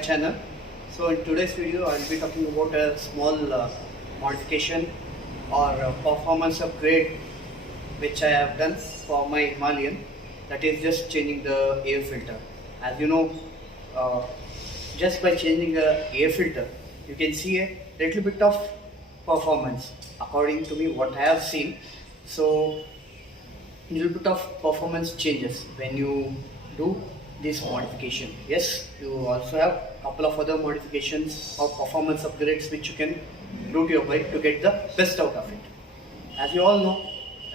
channel. So in today's video I will be talking about a small modification or performance upgrade which I have done for my Himalayan, that is just changing the air filter. As you know, just by changing the air filter you can see a little bit of performance according to me what I have seen. So little bit of performance changes when you do this modification. Yes, you also have a couple of other modifications or performance upgrades which you can do to your bike to get the best out of it. As you all know,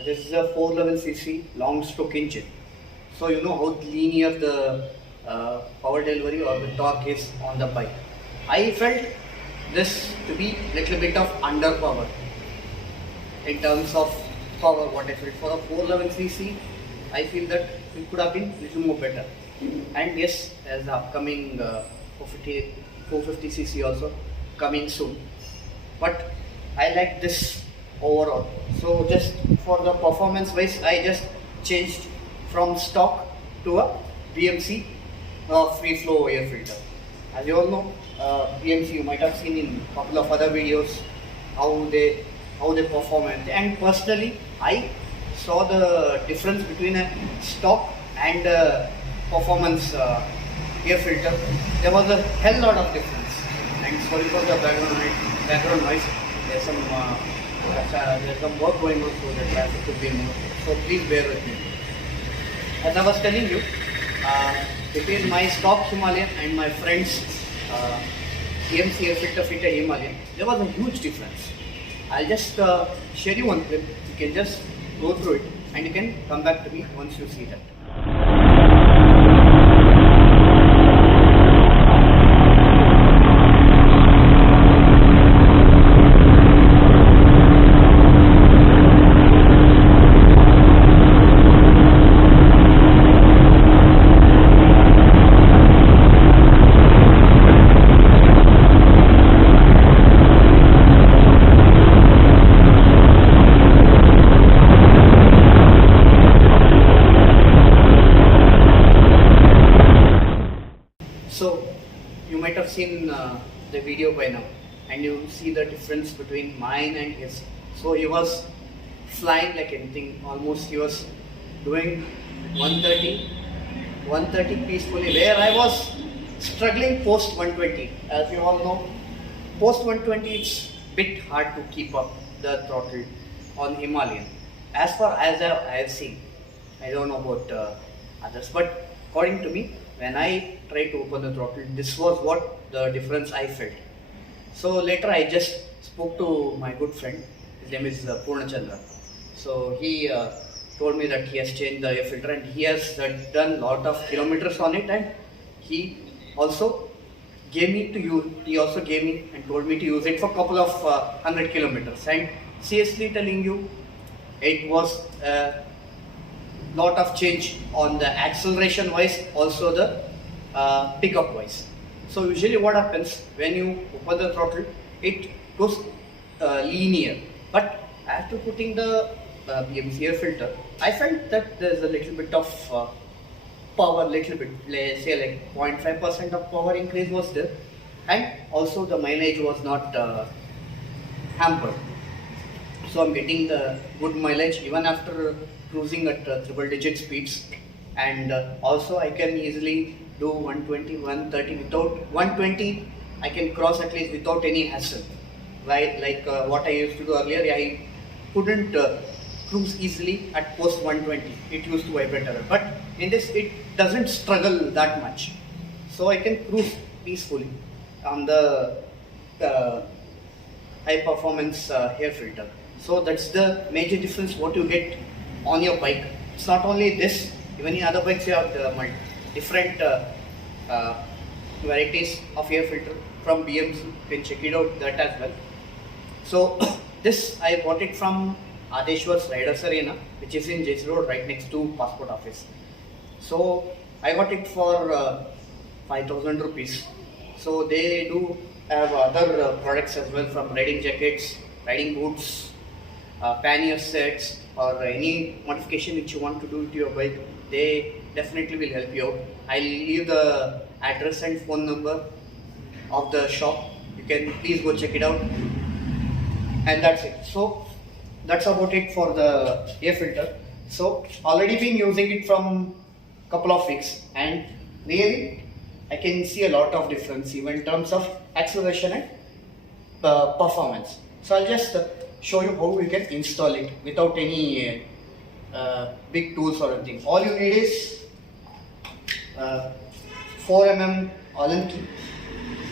this is a 411cc long stroke engine, so you know how linear the power delivery or the torque is on the bike. I felt this to be little bit of underpowered in terms of power. What I felt for a 411cc, I feel that it could have been little more better. And yes, there's the upcoming 450cc also coming soon, but I like this overall. So just for the performance wise, I just changed from stock to a BMC free flow air filter. As you all know, BMC you might have seen in a couple of other videos how they perform, and personally I saw the difference between a stock and a performance air filter. There was a hell lot of difference, and sorry for the background noise. There's some work going on, so the traffic could be more, so please bear with me. As I was telling you, between my stock Himalayan and my friend's BMC air filter fitted Himalayan, there was a huge difference. I'll just share you one clip. You can just go through it and you can come back to me once you see that. So you might have seen the video by now, and you see the difference between mine and his. So he was flying like anything, almost he was doing 130 peacefully, where I was struggling post 120. As you all know, post 120 it's bit hard to keep up the throttle on Himalayan. As far as I have seen, I don't know about others, but according to me, when I tried to open the throttle, this was what the difference I felt. So later I just spoke to my good friend, his name is Purnachandra. So he told me that he has changed the air filter and he has done lot of kilometers on it, and he also gave me to use, and told me to use it for a couple of 100 kilometers. And seriously telling you, it was lot of change on the acceleration wise, also the pickup wise. So usually what happens when you open the throttle, it goes linear, but after putting the BMC air filter, I felt that there's a little bit of power, let's say like 0.5% of power increase was there, and also the mileage was not hampered. So I'm getting the good mileage even after cruising at triple digit speeds, and also I can easily do 120, 130 without 120. I can cross at least without any hassle. Like what I used to do earlier, I couldn't cruise easily at post 120. It used to vibrate a lot, but in this it doesn't struggle that much. So I can cruise peacefully on the high performance air filter. So that's the major difference what you get on your bike. It's not only this, even in other bikes you have the different varieties of air filter from BMC. You can check it out that as well. So this I bought it from Adeshwar's Riders Arena, which is in JC Road right next to Passport Office. So I got it for 5,000 rupees. So they do have other products as well, from riding jackets, riding boots, pannier sets, or any modification which you want to do to your bike. They definitely will help you out. I'll leave the address and phone number of the shop. You can please go check it out. And that's it. So that's about it for the air filter. So already been using it from couple of weeks, and really I can see a lot of difference even in terms of acceleration and performance. So I'll just show you how you can install it without any big tools or anything. All you need is 4mm Allen key,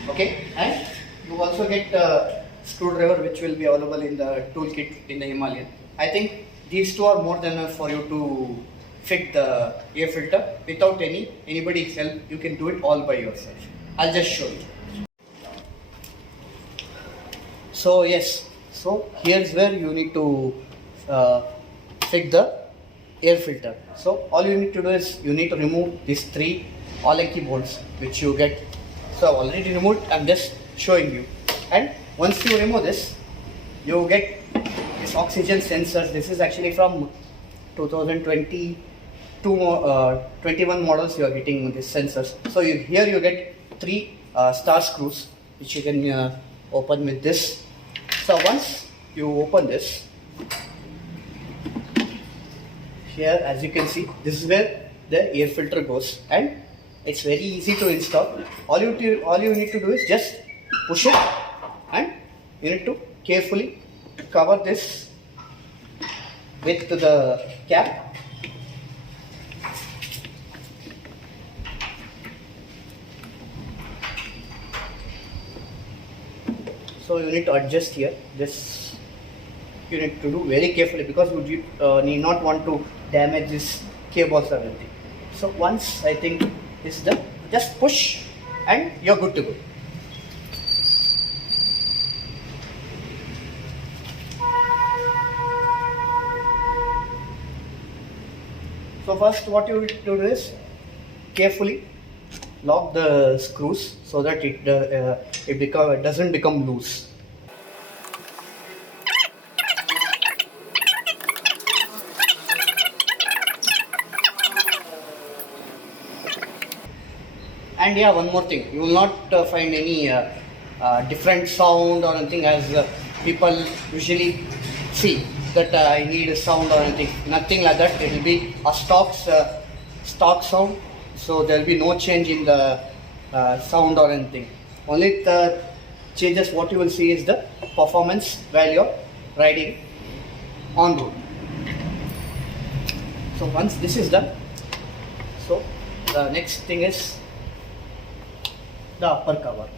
okay, and you also get a screwdriver which will be available in the toolkit in the Himalayan. I think these two are more than enough for you to fit the air filter without anybody's help. You can do it all by yourself. I'll just show you. So yes, so here's where you need to fit the air filter. So all you need to do is you need to remove these 3 Allen key bolts which you get. So I've already removed, I'm just showing you. And once you remove this, you get this oxygen sensors. This is actually from 2022 21 models you are getting these sensors. So here you get 3 star screws which you can open with this. So once you open this, here as you can see, this is where the air filter goes, and it's very easy to install. All you need to do is just push it, and you need to carefully cover this with the cap. So you need to adjust here. This you need to do very carefully because you need not want to damage this cables or anything. So once I think it's done, just push and you're good to go. So first what you need to do is carefully lock the screws so that it doesn't become loose. And yeah, one more thing, you will not find any different sound or anything as people usually see that I need a sound or anything. Nothing like that. It will be a stock sound. So there will be no change in the sound or anything. Only the changes what you will see is the performance while you're riding on road. So once this is done, so the next thing is the upper cover.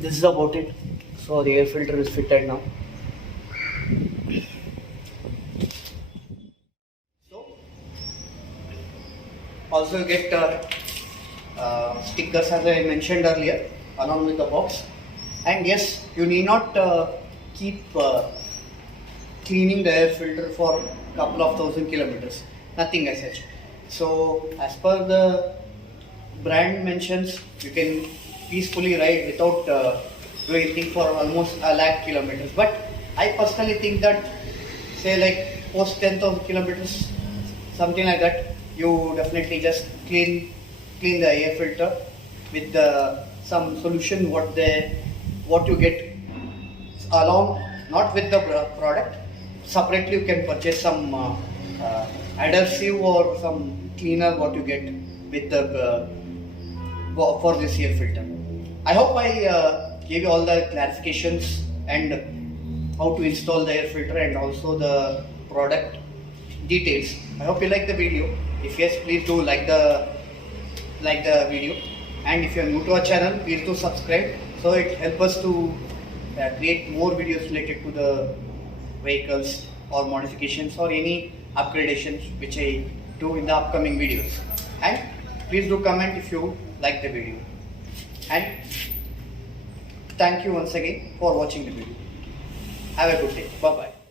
This is about it. So the air filter is fitted now. So also you get stickers as I mentioned earlier along with the box. And yes, you need not keep cleaning the air filter for a couple of thousand kilometers. Nothing as such. So as per the brand mentions, you can peacefully ride without doing anything for almost 1,00,000 kilometers. But I personally think that, say like post 10,000 kilometers, something like that, you definitely just clean the air filter with some solution what you get along, not with the product. Separately you can purchase some adhesive or some cleaner what you get with the for this air filter. I hope I gave you all the clarifications and how to install the air filter and also the product details. I hope you like the video. If yes, please do like the video, and if you are new to our channel, please do subscribe, so it helps us to create more videos related to the vehicles or modifications or any upgradations which I do in the upcoming videos. And please do comment if you like the video. And thank you once again for watching the video. Have a good day. Bye bye.